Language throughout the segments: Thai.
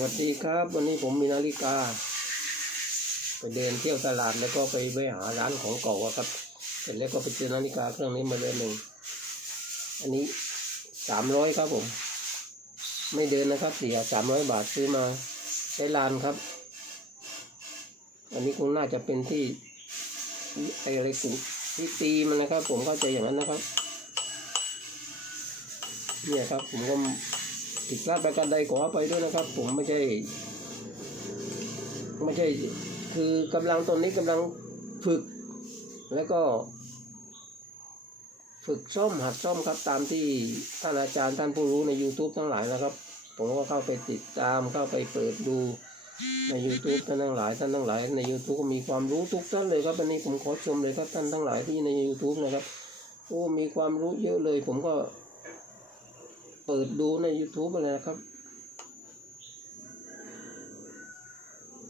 วัสดีครับ วันนี้ผมมีนาฬิกา ไปเดินเที่ยวตลาดแล้วก็ไปไปหาร้านของเก่าครับเสร็จแล้วก็ไปเจอนาฬิกาเครื่องนี้มาเรือนหนึ่งอันนี้สามร้อยครับผม ไม่เดินนะครับเสียสามร้อยบาทซื้อมาใช้ลานครับ อันนี้คงน่าจะเป็นที่ไออะไรกุที่ตีมันนะครับ ผมเข้าใจอย่างนั้นนะครับ เนี่ยครับผมก็ ผิดพลาดประการใดขออภัยด้วยนะครับ ผมไม่ใช่ ไม่ใช่ คือกำลังตอนนี้กำลังฝึก แล้วก็ ฝึกซ่อมหัดซ่อมครับตามที่ท่านอาจารย์ท่านผู้รู้ใน YouTube ทั้งหลายนะครับ ผมก็เข้าไปติดตามเข้าไปเปิดดูใน YouTube ท่านทั้งหลายท่านทั้งหลาย ใน YouTube ก็มีความรู้ทุกท่านเลยครับวันนี้ผมขอชมเลยครับท่านทั้งหลายที่ใน YouTube นะครับโอ้มีความรู้เยอะเลย ผมก็ เปิดดูใน YouTube อะไรนะครับ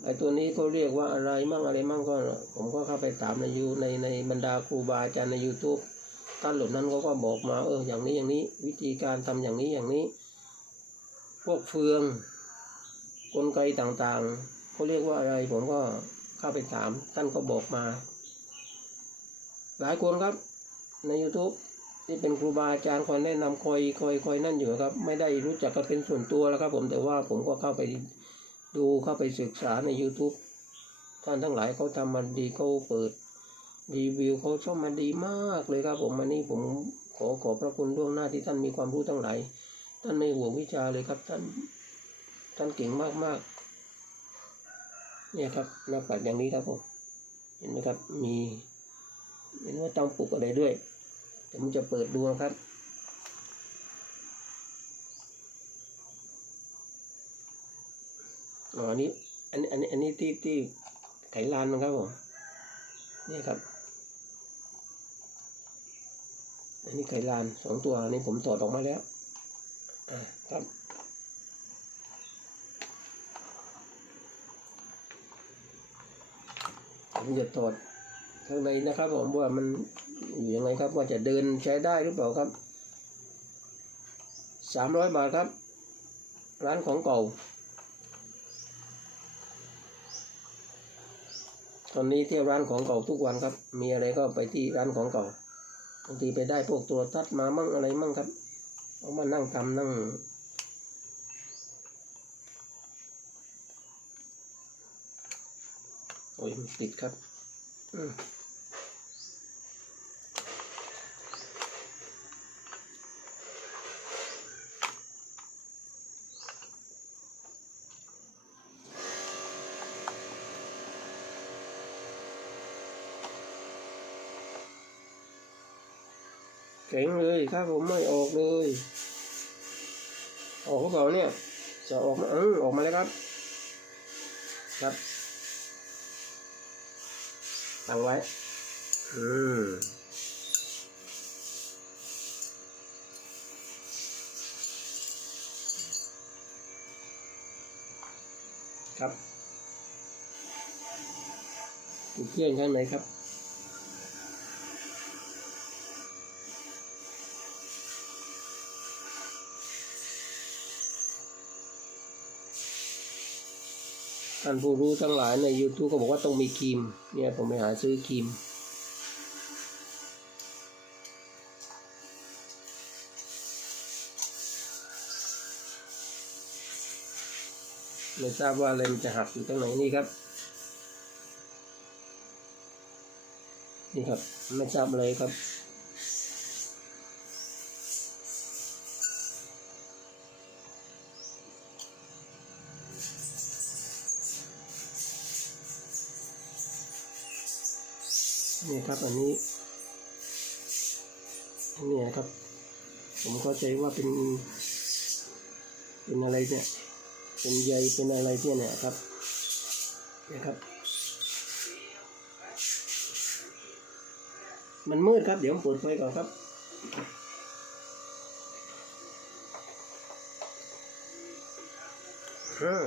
ไอตัวนี้เขาเรียกว่าอะไรมั่งอะไรมั่งก็ ผมก็เข้าไปถามในยูในในบรรดาครูบาอาจารย์ใน YouTube ท่านเหล่านั้นเขาก็บอกมา เออ อย่างนี้อย่างนี้ วิธีการทำอย่างนี้อย่างนี้ พวกเฟือง กลไกต่างๆเขาเรียกว่าอะไรผมก็เข้าไปถาม ท่านก็บอกมา หลายคนครับใน YouTube ที่เป็นครูบาอาจารย์คอยแนะนำคอยคอยคอยนั่นอยู่ครับ ไม่ได้รู้จักกันเป็นส่วนตัวแล้วครับ ผมแต่ว่าผมก็เข้าไปดูเข้าไปศึกษาใน YouTube ท่านทั้งหลายเขาทำมันดีเขาเปิดรีวิวเขาชอบมันดีมากเลยครับ ผมอันนี้ผมขอขอบพระคุณล่วงหน้าที่ท่านมีความรู้ทั้งหลายท่านไม่ห่วงวิชาเลยครับ ท่านท่านเก่งมากมากเนี่ยครับหน้าปัดอย่างนี้ครับผมเห็นไหมครับมีเห็นว่าต้องปลุกอะไรด้วย ผมจะเปิดดูนะครับ อ๋ออันนี้อันนี้อันนี้อันนี้ที่ที่ไขลานนะครับผมนี่ครับ อันนี้ไขลานสองตัวอันนี้ผมถอดออกมาแล้วอ่าครับผมจะถอด ข้างในนะครับผมว่ามันอยู่ยังไงครับว่าจะเดินใช้ได้หรือเปล่าครับสามร้อยบาทครับ ร้านของเก่า ตอนนี้เที่ยวร้านของเก่าทุกวันครับ มีอะไรก็ไปที่ร้านของเก่าบางทีไปได้พวกตัวทัดมามั่งอะไรมั่งครับเอามานั่งทำนั่งโอ้ยติดครับ เก่งเลยครับผมไม่ออกเลย ออกหรือเปล่าเนี่ย จะออกมาเออออกมาแล้วครับ ครับ ตั้งไว้ อืมครับเครื่ยงข้างในครับ ท่านผู้รู้ทั้งหลายใน YouTube ก็บอกว่าต้องมีครีม เนี่ยผมไปหาซื้อครีมไม่ทราบว่าอะไรมันจะหักอยู่ตรงไหนนี่ครับ นี่ครับ ไม่ทราบเลยครับ นี่ครับ อันนี้นี่นะครับ ผมเข้าใจว่าเป็นเป็นอะไรเนี่ยเป็นใยเป็นอะไรเนี่ยเนี่ยครับนี่ครับ มันมืดครับ เดี๋ยวผมเปิดไฟก่อนครับอืม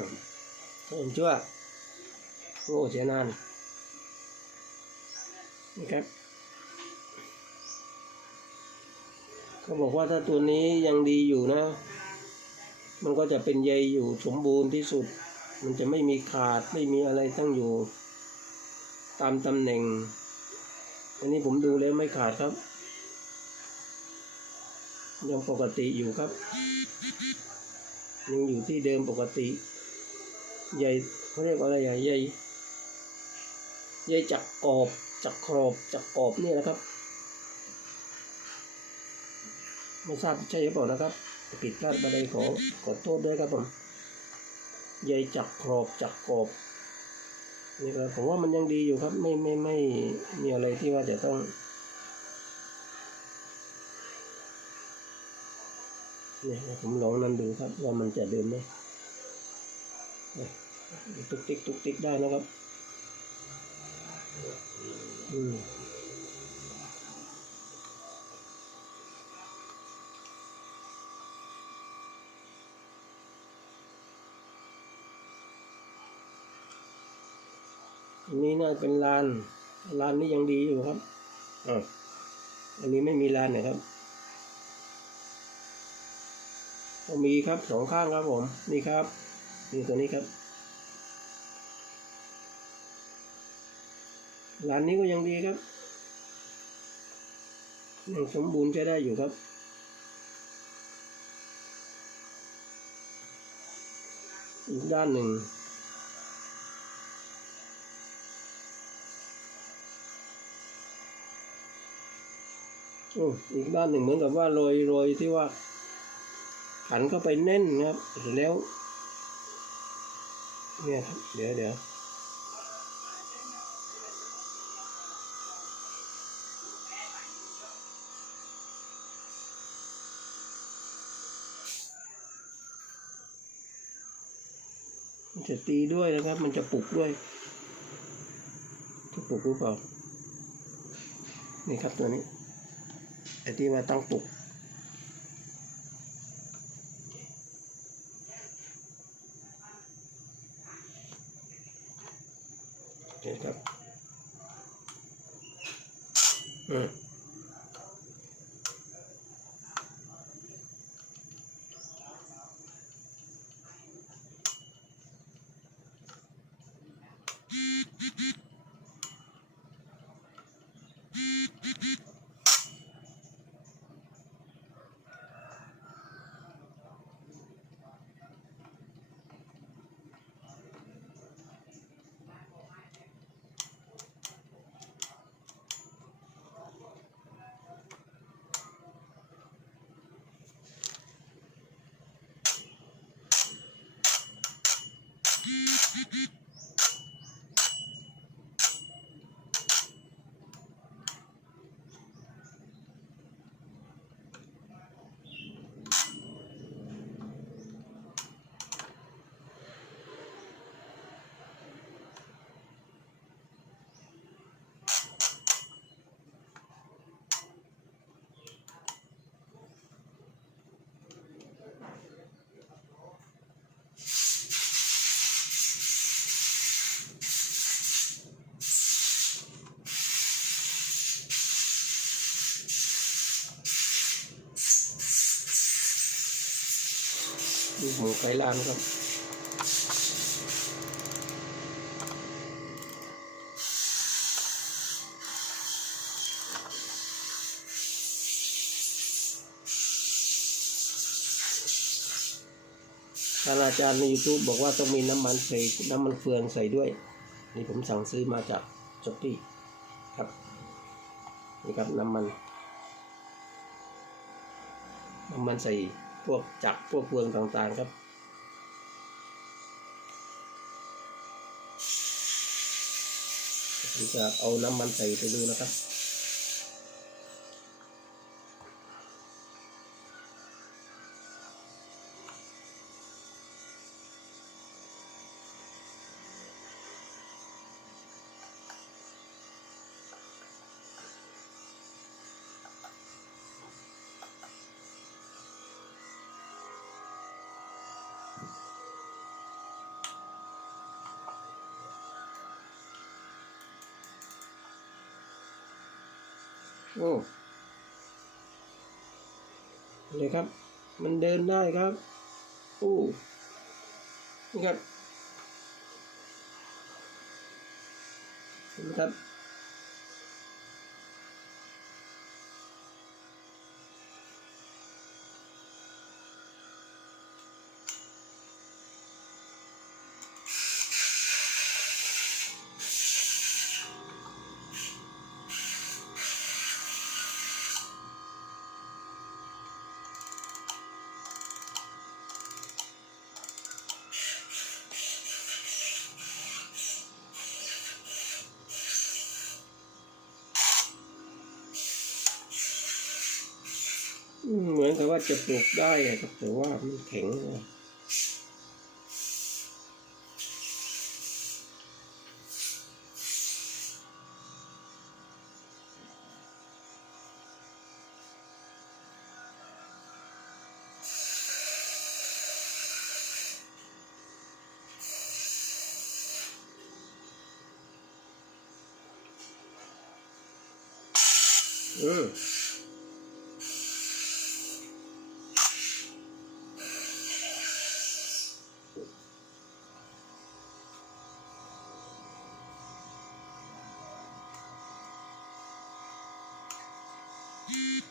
ผมชั่วโอ้เสียนาน นี่ครับ เขาบอกว่าถ้าตัวนี้ยังดีอยู่นะ มันก็จะเป็นใยอยู่สมบูรณ์ที่สุด มันจะไม่มีขาดไม่มีอะไรตั้งอยู่ ตามตำแหน่ง อันนี้ผมดูแล้วไม่ขาดครับ ยังปกติอยู่ครับ ยังอยู่ที่เดิมปกติใยเขาเรียกว่าอะไรอ่ใยใยจักกรอบ จักครอบจักกรอบนี่นะครับ ไม่ทราบใช่หรือเปล่านะครับผิดพลาดบันไดขอขอโทษด้วยครับผมใยจักครอบจักกรอบนี่ครับผมว่ามันยังดีอยู่ครับ ไม่ไม่ไม่มีอะไรที่ว่าจะต้องเนี่ยผมลองนั่นดูครับว่ามันจะเดินไหมเนี่ยตุกติกตุกติกได้นะครับ อืมอันนี้น่าเป็นลานลานนี้ยังดีอยู่ครับอ่าอันนี้ไม่มีลานนะครับก็มีครับสองข้างครับผม นี่ครับ นี่ตัวนี้ครับ ลานนี้ก็ยังดีครับยังสมบูรณ์ใช้ได้อยู่ครับ อีกด้านหนึ่งอืมอีกด้านหนึ่งเหมือนกับว่าโรยโรยที่ว่า หันเข้าไปแน่นครับ แล้ว เนี่ยครับ เดี๋ยวเดี๋ยว จะตีด้วยนะครับ มันจะปลุกด้วยจะปลุกหรือเปล่านี่ครับตัวนี้ไอ้ที่มาตั้งปลุก ดูหมูไก่ลานครับทานอาจารย์ใน YouTube บอกว่าต้องมีน้ำมันใส่น้ำมันเฟืองใส่ด้วย นี่ผมสั่งซื้อมาจากช้อปปี้ครับนี่ครับน้ำมัน น้ำมันใส่ พวกจักรพวกเฟืองต่างๆครับผมจะเอาน้ำมันใส่ไปดูนะครับ โอ้เลยครับ มันเดินได้ครับ โอ้นี่ครับเห็นไหมครับ อื มือนกับว่าจะปลูกได้ครับแต่ว่ามันแข็งอะอืม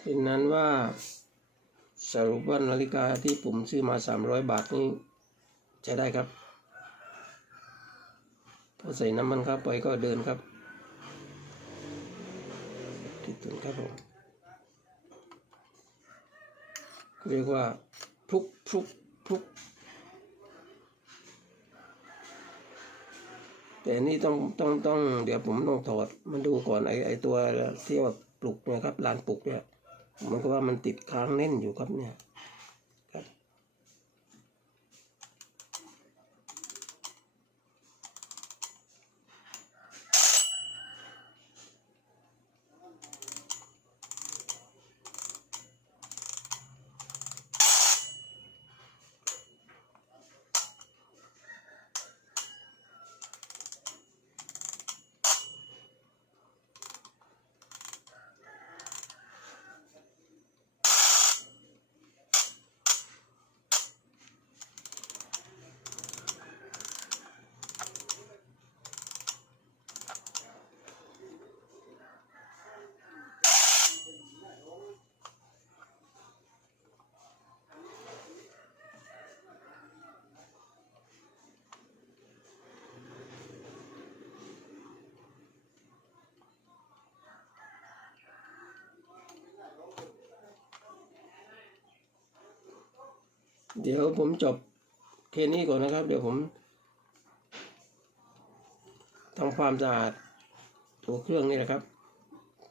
เป็นนั้นว่าสรุปว่านาฬิกาที่ผมซื้อมาสามร้อยบาทนี่ใช้ได้ครับพอใส่น้ำมันเข้าไปก็เดินครับติดตุนครับผมเรียกว่าพลุกพลุกพลุกแต่นี่ต้องต้องต้องเดี๋ยวผมต้องถอดมันดูก่อนไอไอตัวที่ว่าปลุกเนะครับลานปลุกเนี่ย มันก็ว่ามันติดค้างแน่นอยู่ครับเนี่ย เดี๋ยวผมจบแค่นี้ก่อนนะครับ เดี๋ยวผมทำความสะอาดตัวเครื่องนี่แหละครับ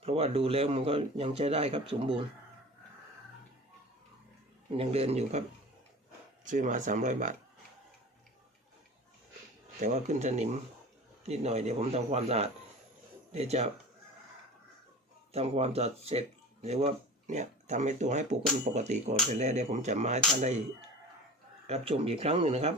เพราะว่าดูแล้วมันก็ยังใช้ได้ครับสมบูรณ์ ยังเดินอยู่ครับ ซื้อมาสามร้อยบาท แต่ว่าขึ้นสนิมนิดหน่อยเดี๋ยวผมทำความสะอาดเดี๋ยวจะทำความสะอาดเสร็จหรือว่า เนี่ยทำให้ตัวให้ปลูกเป็นปกติก่อนเสร็จแล้วเดี๋ยวผมจะมาให้ท่านได้รับชมอีกครั้งหนึ่งนะครับ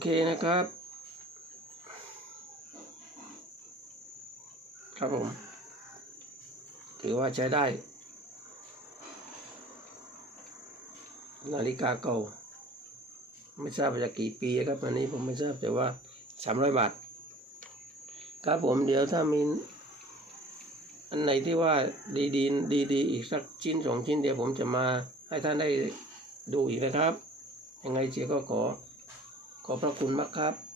เคนะครับ ครับผม ถือว่าใช้ได้ นาฬิกาเก่า ไม่ทราบว่าจะกี่ปีครับอันนี้ผมไม่ทราบแต่ว่าสามร้อยบาท ครับผมเดี๋ยวถ้ามีอันไหนที่ว่าดีดีดีดีอีกสักชิ้นสองชิ้นเดี๋ยวผมจะมาให้ท่านได้ดูอีกนะครับ ยังไงเจียก็ขอ ขอบพระคุณมากครับ